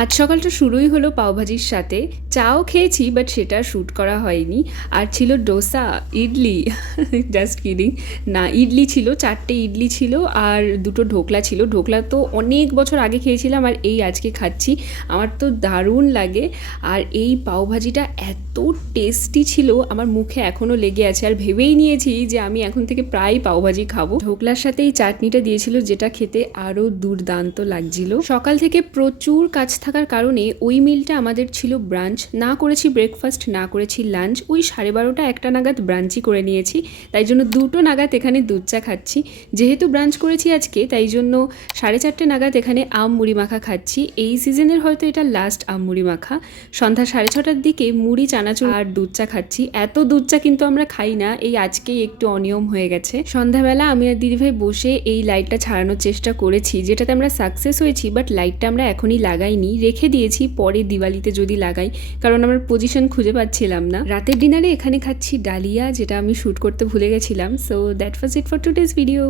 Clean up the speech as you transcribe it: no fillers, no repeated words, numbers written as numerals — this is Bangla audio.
আজ সকালটা শুরুই হলো পাওভাজির সাথে। চাও খেয়েছি বাট সেটা শ্যুট করা হয়নি। আর ছিল ডোসা, ইডলি জাস্ট কিডিং। না, ইডলি ছিল, ৪ টে ইডলি ছিল আর ২ টো ঢোকলা ছিল। ঢোকলা তো অনেক বছর আগে খেয়েছিলাম আর এই আজকে খাচ্ছি। আমার তো দারুণ লাগে। আর এই পাওভাজিটা এত টেস্টি ছিল, আমার মুখে এখনও লেগে আছে। আর ভেবেই নিয়েছি যে আমি এখন থেকে প্রায় পাওভাজি খাবো। ঢোকলার সাথে এই চাটনিটা দিয়েছিল যেটা খেতে আরও দুর্দান্ত লাগছিল। সকাল থেকে প্রচুর কাজ থাকার কারণে ওই মিলটা আমাদের ছিল ব্রাঞ্চ। না করেছি ব্রেকফাস্ট, না করেছি লাঞ্চ। ওই 12:30 একটা নাগাদ ব্রাঞ্চই করে নিয়েছি। তাই জন্য 2টো নাগাদ এখানে দুধ চা খাচ্ছি। যেহেতু ব্রাঞ্চ করেছি আজকে, তাই জন্য 4:30 নাগাদ এখানে আম মুড়ি মাখা খাচ্ছি। এই সিজনের হয়তো এটা লাস্ট আম মুড়ি মাখা। সন্ধ্যা 6:30টার দিকে মুড়ি, চানাচুর আর দুধ চা খাচ্ছি। এত দুধ চা কিন্তু আমরা খাই না, এই আজকেই একটু অনিয়ম হয়ে গেছে। সন্ধ্যাবেলা আমি আর দিদিভাই বসে এই লাইটটা ছাড়ানোর চেষ্টা করেছি, যেটাতে আমরা সাকসেস হয়েছি। বাট লাইটটা আমরা এখনই লাগাইনি, রেখে দিয়েছি পরে দিওয়ালিতে যদি লাগাই, কারণ আমার পজিশন খুঁজে পাচ্ছিলাম না। রাতের ডিনারে এখানে খাচ্ছি ডালিয়া, যেটা আমি শ্যুট করতে ভুলে গেছিলাম। So that was it for today's video.